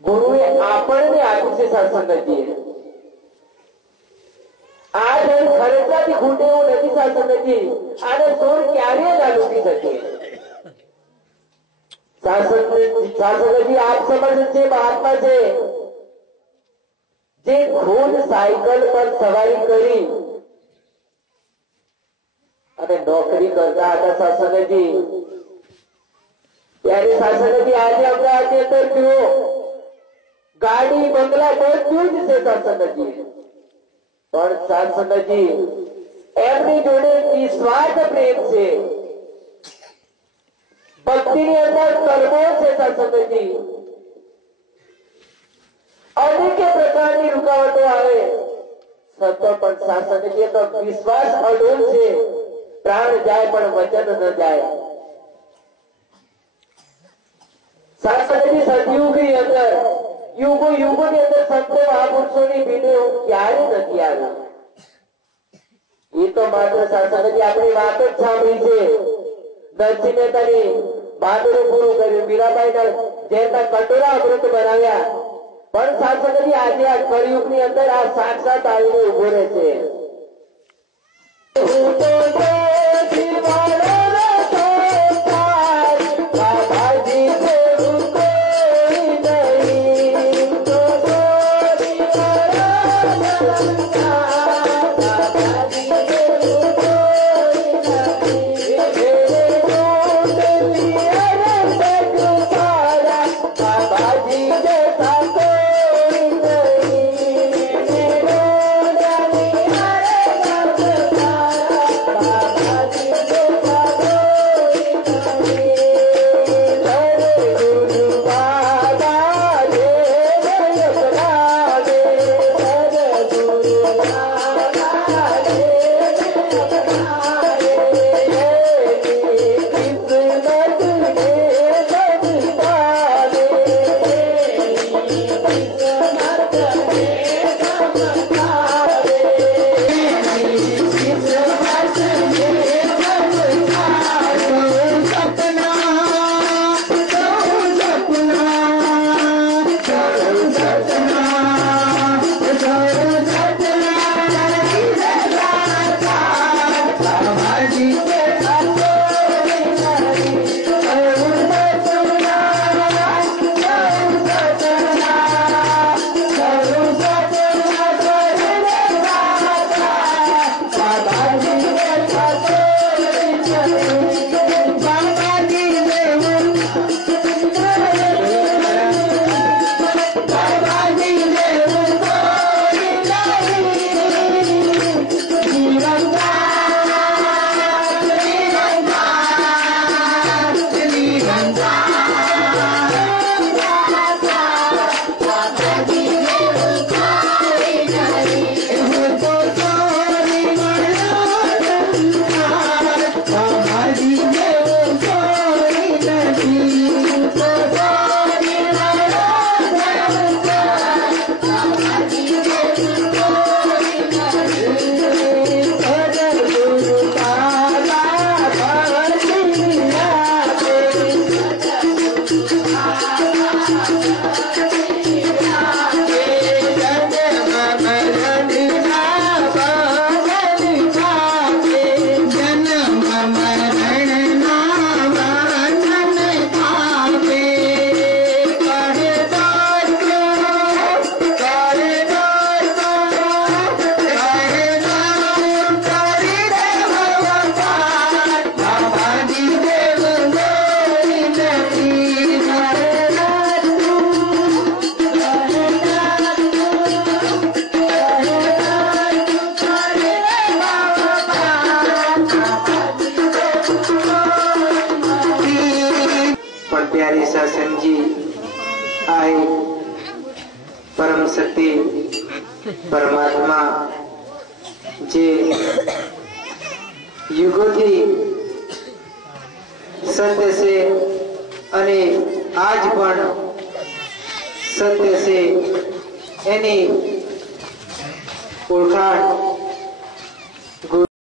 गुरुए आपणने आप्યું છે સત્સંગજીએ। આ જન ખરેખર ખૂટે એવું નથી સત્સંગજી, આને સોર ક્યારે ના લૂટી શકે। સત્સંગજી આપ સમજ છે મહાત્મા છે જે ખુદ સાયકલ પર સવારી કરી અને નોકરી કરતા હતા સત્સંગજી। ત્યારે સત્સંગજી આજે આપણે આજે તો જુઓ गाड़ी बंगला બધું જ છે સત્સંગજી, પણ સત્સંગજી એમની જોડે નિસ્વાર્થ પ્રેમ છે, ભક્તિની અંદર કર્મો છે સત્સંગજી। અનેક પ્રકારની રૂકાવટો આવે છતાં પણ સત્સંગજી તો વિશ્વાસ અડોલ છે, પ્રાણ જાય પણ વચન ન જાય। સત્સંગજી સતયુગની અંદર युगो युगो के अंदर संतो महापुरुषों की भीड़े क्यारे नहीं आवी। ये तो मात्र सत्संगजी अपनी बात ज सांभळी छे। नरसिंह मेहतानी बातों पूરું કર્યું, મીરાબાઈના જેના કટોરા અમૃત બનાવ્યા, પણ સત્સંગજી આજે આ કળિયુગની અંદર આ સાક્ષાત આવીને ઉભો રહે છે। परमात्मा जे युगों की सत्य से અને આજ પણ સત્ય છે એની ઓળખાણ